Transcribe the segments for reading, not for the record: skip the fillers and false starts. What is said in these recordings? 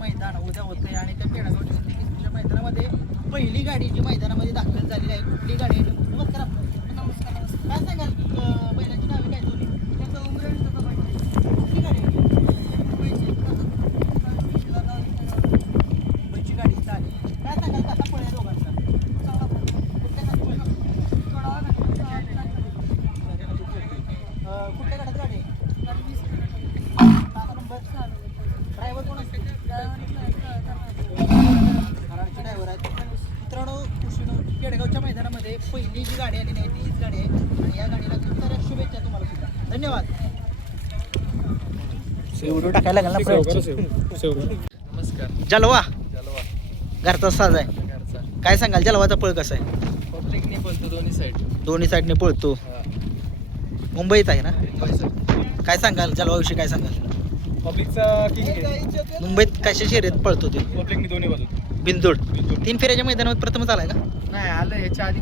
मैदान उद्या होतंय आणि त्या पेडगावच्या हिंदी केसरीच्या मैदानामध्ये पहिली गाडी जी मैदानामध्ये दाखल झालेली आहे कुठली गाडी आहे? नमस्कार. नमस्कार. काय सांगाल बैलाची नावे काय दोन्ही? कुठली गाडी आहे? मुंबईची गाडी चालेल. काय सांगाल कसा पळ्या दोघांचा? कुठल्या गाड्यात गाडी आहे? ड्रायव्हर कोण असते? कराडचे ड्रायव्हर आहेत. मित्रांनो पेडगावच्या मैदानामध्ये पहिली जी गाडी आलेली आहे तीच गाडी आहे आणि या गाडीला खूप साऱ्या शुभेच्छा तुम्हाला सुद्धा. धन्यवाद. व्हिडिओ टाकायला लागेल ना. नमस्कार. जलवा जलवा घरचा साज आहे. घरचा काय सांगाल जलवाचा पळ कसा आहे? पब्लिकने बोलतो दोन्ही साईड. दोन्ही साईडने पळतो. मुंबईत आहे ना? काय सांगाल जलवाविषयी काय सांगाल? पब्लिकचा किंग आहे. मुंबईत कशा शर्यत पळतो ते? पब्लिकने दोन्ही बाजू. बिंदोड 3 फेऱ्याच्या मैदानावर प्रथमच आलाय का? नाही आलं ह्याच्या आधी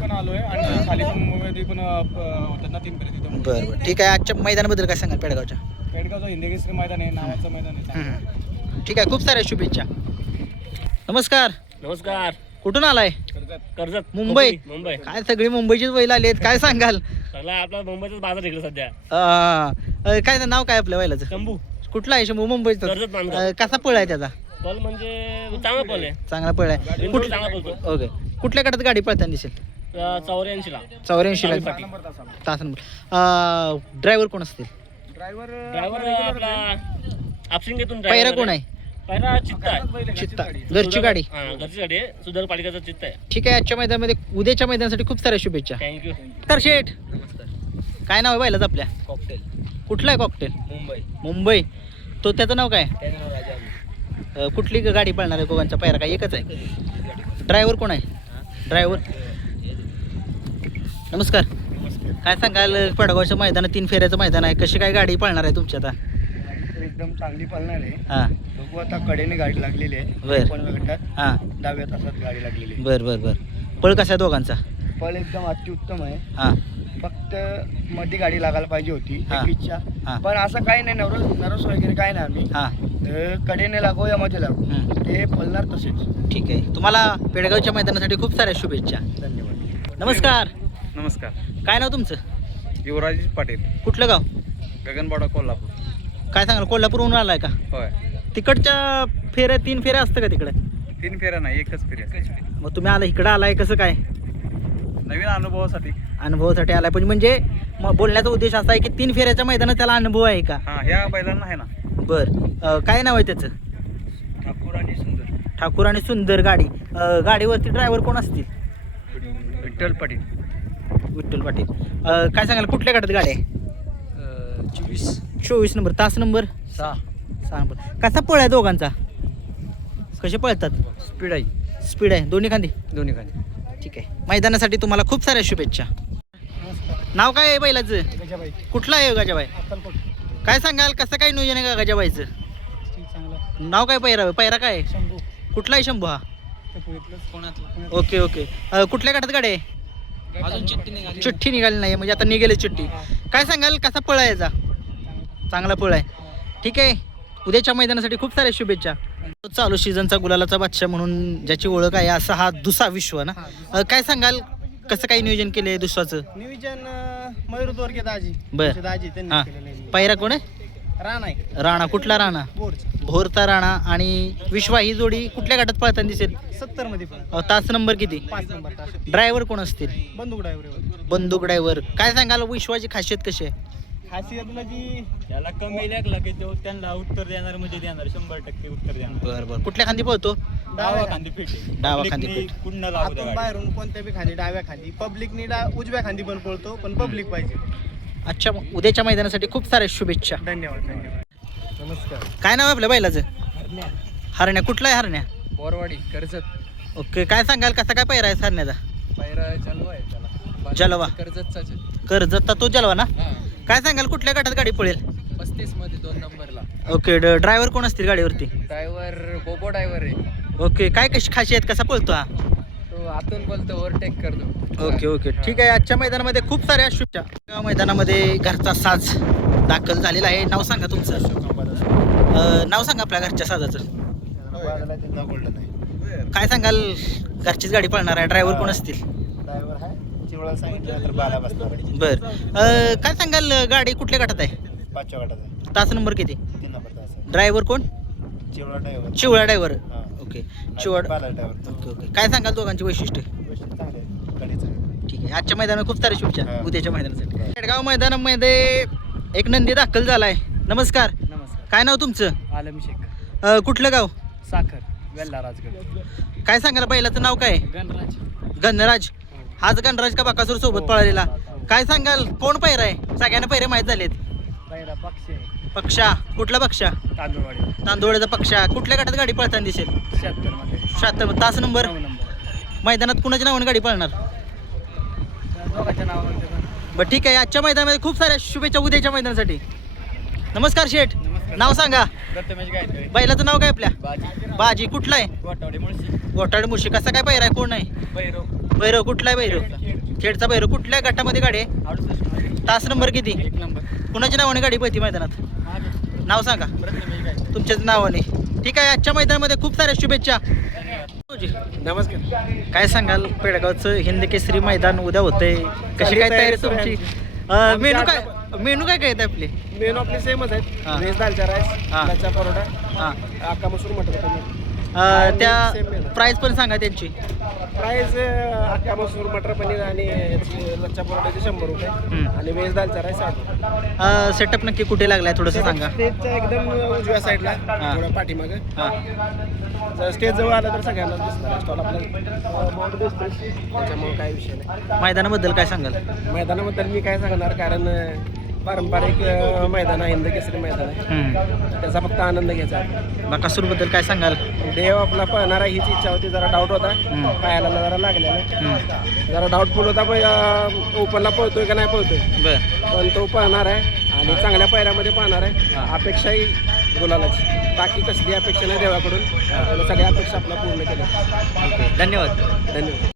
पण आलोय आणि खाली पण मुंबईत पण होतात ना 3 पर्यंत तिथं. बरं ठीक आहे. आजच्या मैदानाबद्दल काय सांगाल पेडगावच्या? पेडगावचं हिंदी केसरी मैदान आहे, नावाचं मैदान आहे. ठीक आहे. खूप साऱ्या शुभेच्छा. नमस्कार. नमस्कार. कुठून आलाय? कर्जत मुंबई. मुंबई काय सगळी मुंबईचीच बैल आली आहेत. काय सांगाल? सगळा आपला मुंबईचाच बाजार इकडे सध्या. काय नाव काय आपल्या बैलाचं? शंभू. कुठला आहे शंभू? मुंबईचा. कर्जत मानगाव. कसा पळ आहे त्याचा? पल म्हणजे चांगला पल आहे. चांगला पळ आहे. बिनजोड चांगला पळतो. ओके. कुठल्या गटात गाडी पळताना दिसेल? 84 ला 84 ला तास नंबर. ड्रायव्हर कोण असतील? ड्रायव्हर आपला आपसिंगेतून पैरा कोण आहे? पहिला चित्ता आहे. चित्ता घरची गाडी. घरची गाडी आहे. सुधार पालिकेचा चित्ता आहे. ठीक आहे. आजच्या मैदानामध्ये उद्याच्या मैदानासाठी खूप साऱ्या शुभेच्छा. थँक्यू. तर शेठ काय नाव आहे बैलाचं आपल्या? कॉकटेल. कुठला आहे कॉकटेल? मुंबई. मुंबई. तो त्याचं नाव काय? राजा. कुठली गाडी पळणार आहे? दोघांचा पैरा काय एकच आहे? ड्रायव्हर कोण आहे? ड्रायव्हर. नमस्कार. काय सांगाल पेडगावच्या मैदानात 3 फेऱ्याचं मैदान आहे, कशी काय गाडी पळणार आहे तुमची आता? एकदम चांगली पळणार आहे. हां बघू आता कडेने गाडी लागलेली आहे. बर. पण गटात हां 10व्या तासात गाडी लागलेली आहे. बरं बरं बरं. पळ कसा आहे दोघांचा? पळ एकदम अत्युत्तम आहे. हां फक्त मध्ये गाडी लागायला पाहिजे होती हा. एक इच्छा. हा. पण असं काही नाही, नरवस वगैरे काय नाही. आम्ही हां कडेने लागो या मध्ये लागो ते पळणार तसेच. ठीक आहे. तुम्हाला पेडगावच्या मैदानासाठी खूप साऱ्या शुभेच्छा. धन्यवाद. नमस्कार. नमस्कार. काय नाव तुमचं? युवराज पाटील, कुठलं गाव? गगनबाडा, कोल्हापूर. काय सांगाल कोल्हापूरहून आलाय का? होय. तिकडच्या फेऱ्या 3 फेऱ्या असतं का तिकडे? 3 फेऱ्या नाही, एकच फेरी. मग तुम्ही आला इकडं आलाय कसं काय? नवीन अनुभवासाठी. अनुभवासाठी आलाय पण म्हणजे बोलण्याचा उद्देश असा आहे की 3 फेऱ्याच्या मैदानात त्याला अनुभव आहे का? हा, ह्या बैलांना आहे ना. बर. काय नाव आहे त्याचं? ठाकूर आणि सुंदर. ठाकूर आणि सुंदर गाडी. गाडीवरती ड्रायव्हर कोण असतील? विठ्ठल पाटील. विठ्ठल पाटील. काय सांगाल कुठल्या गाडीत गाडी आहे? 24 नंबर. तास नंबर 6. 6 नंबर. कसा पळ आहे दोघांचा? कसे पळतात? स्पीड आहे. स्पीड आहे दोन्ही खांदी. दोन्ही खाली. ठीक आहे. मैदानासाठी तुम्हाला खूप साऱ्या शुभेच्छा. नाव काय आहे बैलाचं? गजाबाई. कुठलं आहे गजाबाई? अक्कलकोट. काय सांगाल कसं काय नियोजन आहे का गजाबाईचं? चांगला. नाव काय पैरा काय आहे? शंभू. कुठला आहे शंभू हा? ते पुण्यातला. Okay okay. कुठल्या गाठात गाडी आहे? अजून चिठ्ठी निघाली. चिठ्ठी निघाली नाही म्हणजे आता निघेल चिठ्ठी. काय सांगाल कसा पळ आहे याचा? चांगला पळ आहे. ठीक आहे. उद्याच्या मैदानासाठी खूप साऱ्या शुभेच्छा. चालू सीझनचा गुलालाचा बादशाह म्हणून ज्याची ओळख आहे असा हा दुसरा विश्व ना. काय सांगाल कसं काय नियोजन केलंय दुसऱ्याचं? नियोजन मयूर दोरके दाजी. बर. दाजी त्यांनी हां केलेलं आहे. पैरा कोण आहे? रान आहे. राणा. कुठला राणा? बोरचा. भोरचा राणा आणि विश्वा ही जोडी कुठल्या गटात पळताना दिसेल? 70 मध्ये पण. तास नंबर किती? 5 नंबर तास. ड्रायव्हर कोण असतील? बंदूक ड्रायव्हर. बंदूक ड्रायव्हर. काय सांगाल विश्वाची खासियत कशी आहे? खासियत म्हणजे त्याला कमी लागला की तो त्यांना उत्तर देणार म्हणजे देणार 100% उत्तर देणार. बरं बरं. कुठल्या खांदी पळतो? डावा खांदी फिट. डावा खांदी फिट. पुन्हा लागू द्या आपण गाडी. बाहेरून कोणत्या बी खाली डाव्या खाली पब्लिकनी उजव्या खांदी पण पळतो, पण पब्लिक पाहिजे. अच्छा. उद्याच्या मैदानासाठी खूप साऱ्या शुभेच्छा. धन्यवाद. धन्यवाद. नमस्कार. काय नाव आहे आपल्या बैलाचं? हरण्या. कुठला आहे हरण्या? बोरवाडी, कर्जत. ओके. काय सांगाल कसा काय पैरा आहे हरण्याचा? पायरा जलवा आहे त्याला. जलवा. कर्जतचाच आहे. कर्जतचा तो जलवा ना. काय सांगाल कुठल्या गटात गाडी पळेल? 35 मध्ये 2 नंबरला. ओके. ड्रायव्हर कोण असतील गाडीवरती? ड्रायव्हर बोबो ड्रायव्हर आहे. ओके. काय कशी खासियत कसा पळतो हा? तो आतून बोलतो, ओव्हरटेक करतो. Okay okay. ठीक आहे. आजच्या मैदानामध्ये खूप साऱ्या शुभेच्छा. या मैदानामध्ये घरचा साज दाखल झालेला आहे. नाव सांगा तुमचं. नाव सांगा आपल्या घरच्या साजाचं. बाजारला त्यांना गोल्डन आहे. काय सांगाल घरचीच गाडी पळणार आहे, ड्रायव्हर कोण असतील? ड्रायव्हर आहे चिवळा सांगितलं तर बाला बसणार आहे. बर काय सांगाल गाडी कुठल्या गटात आहे? 5व्या गटात आहे. तास नंबर किती? 3 नंबर तास आहे. ड्रायव्हर कोण? चिवळा ड्रायव्हर. चिवळा ड्रायव्हर. हां. ओके चिवळा. बाला ड्रायव्हर. ओके ओके काय सांगाल दोघांची वैशिष्ट्य? गोष्ट चांगली आहे. गाडी चांगली. ठीक आहे, आजच्या मैदानात खूप साऱ्या शुभेच्छा हां. उद्याच्या मैदानासाठी. खेडगाव मैदानामध्ये एक नंदी दाखल झालाय. नमस्कार, नमस्कार. काय नाव तुमचं? आलम शेख. कुठलं गाव? साखर वेल्ला राजगड. काय सांगाल बैलाचं नाव काय? गणराज. गणराज. हाच गणराज का बाकासूर सोबत पळालेला? काय सांगाल कोण पैर आहे? सगळ्यांना पैरे माहीत झालेत. पहिला पक्षी पक्षा कुठला पक्षा? तांदूळवाडी तांदोळ्याचा पक्षा. कुठल्या गटात गाडी पळताना दिसेल? 76 मध्ये 76 तास नंबर. 9 नंबर. मैदानात कुणाच्या नावाने गाडी पळणार? दोघांच्या नावावर बरं ठीक आहे, आजच्या मैदानामध्ये खूप साऱ्या शुभेच्छा उद्याच्या मैदानासाठी. नमस्कार शेठ, नाव सांगा. दत्तमेश गायकवाड. बैलाचं नाव काय आपल्या? बाजी. बाजी. कुठला आहे? गोटावडी मुळशी. गोटाड मुशी. कसा काय पैर आहे? कोण आहे? बैरो. भैरव. कुठला आहे भैरव? खेडचा भैरव. कुठल्या गटामध्ये गाडी आहे? 68 तास नंबर किती? 1 नंबर. कुणाच्या नावाने गाडी पळती मैदानात? माझे नाव सांगा दत्तमेश गायकवाड. तुमच्याच नावाने. ठीक आहे, आजच्या मैदानामध्ये खूप साऱ्या शुभेच्छा. नमस्कार. काय सांगाल पेडगावचं हिंद केसरी मैदान उद्या होतंय, कशी काय तयारी तुमची? मेनू काय काय आपले? मेनू आपले सेमच आहेत. हां. व्हेज दालचा राईस, हां. लच्छा परोठा, हां अक्का मसूर मटर पनीर. त्या same menu. प्राईस पण सांगा त्यांची. प्राईस अक्का मसूर मटर पनीर आणि याची लच्छा परोठाचे 100 रुपये आणि व्हेज दालचा राईस 60 रुपये. सेटअप नक्की कुठे लागलाय थोडंसं सांगा. स्टेजच्या एकदम उजव्या साईडला हां. थोडं पाठीमागं. हां जर स्टेज जवळ आलं तर सगळ्यांनाच दिसणार स्टॉल आपला बोर्ड दिसतो, त्याच्यामुळे काही विषय नाही. मैदानाबद्दल काय सांगाल? मैदानाबद्दल मी काय सांगणार, कारण पारंपरिक मैदान आहे, हिंद केसरी मैदान आहे, त्याचा फक्त आनंद घ्यायचा आहे. बाकासूरबद्दल काय सांगाल? देव आपला पळणार आहे हीच इच्छा होती. जरा डाऊट होता, पायाला जरा लागलेला, जरा डाऊटफुल होता, पण ओपनला पळतोय का नाही पळतोय, बर पण तो पळणार आहे आणि चांगल्या पायऱ्यामध्ये पळणार आहे. अपेक्षाही गुलालाची, बाकी कसली अपेक्षा नाही देवाकडून. सगळ्या अपेक्षा आपल्या पूर्ण केल्या. धन्यवाद. धन्यवाद.